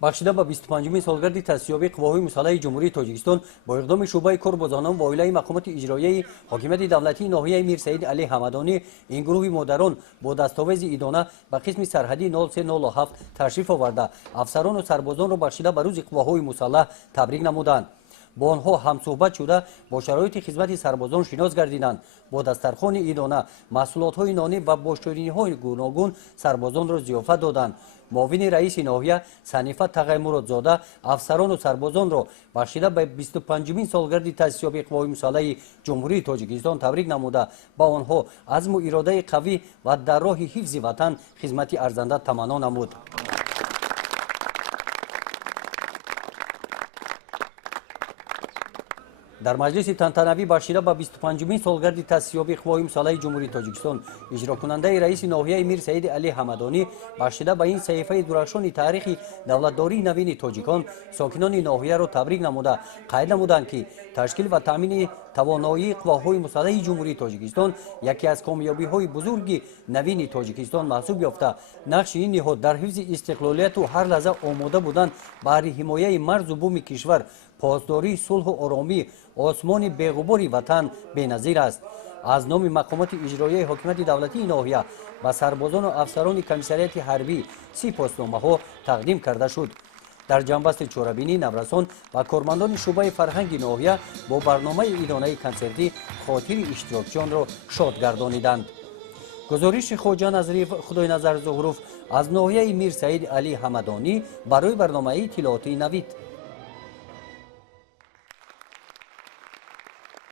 бахшида ба 25-мин солгарди таъсисёбии қувваҳои мусаллаҳи ҷумҳурии тоҷикистон бо иқдоми шӯъбаи кор бо зонон ва оилаи мақомоти иҷроияи ҳокимияти давлатии ноҳияи мир саид али ҳамадонӣ ин гурӯҳи модарон бо дастовези идона ба қисми сарҳадии 0307 ташриф оварда афсарону сарбозонро бахшида ба рӯзи қувваҳои мусаллаҳ табрик намуданд. бо онҳо ҳамсӯҳбат шуда бо шароити хизмати сарбозон шинос гардиданд. бо дастархони идона маҳсулотҳои нонӣ ва бошӯриниҳои гуногун сарбозонро зиёфат доданд. муовини раиси ноҳия санифа тағаймуродзода афсарону сарбозонро бахшида ба 25-мин солгарди таъсисёбии қувваҳои мусаллаҳи ҷумҳурии тоҷикистон табрик намуда ба онҳо азму иродаи қавӣ ва дар роҳи ҳифзи ватан хизмати арзанда таманно намуд. дар маҷлиси тантанавӣ бахшида ба 25-мин солгарди таъсисёбии қувваҳои мусаллаҳи ҷумҳурии тоҷикистон иҷрокунандаи раиси ноҳияи мир саиди али ҳамадонӣ бахшида ба ин саҳифаи дурахшони таърихи давлатдории навини тоҷикон сокинони ноҳияро табрик намуда қайд намуданд ки ташкил ва таъмини тавоноии қувваҳои мусаллаҳи ҷумҳурии тоҷикистон яке аз комёбиҳои бузурги навини тоҷикистон маҳсуб ёфта нақши ин ниҳод дар ҳифзи истиқлолияту ҳар лаҳза омода будан баҳри ҳимояи марзу буми кишвар посдории сулҳу оромӣ осмони беғубори ватан беназир аст. аз номи мақомоти иҷроияи ҳокимияти давлатии ноҳия ба сарбозону афсарони комиссарияти ҳарбӣ сипосномаҳо тақдим карда шуд. дар ҷанбасти чорабинӣ наврасон ва кормандони шӯъбаи фарҳанги ноҳия бо барномаи идонаи консертӣ хотири иштирокчиёнро шод гардониданд. гузориши хоҷа назрив худойназар зуҳуров аз ноҳияи мир саид али ҳамадонӣ барои барномаи иттилооти навид.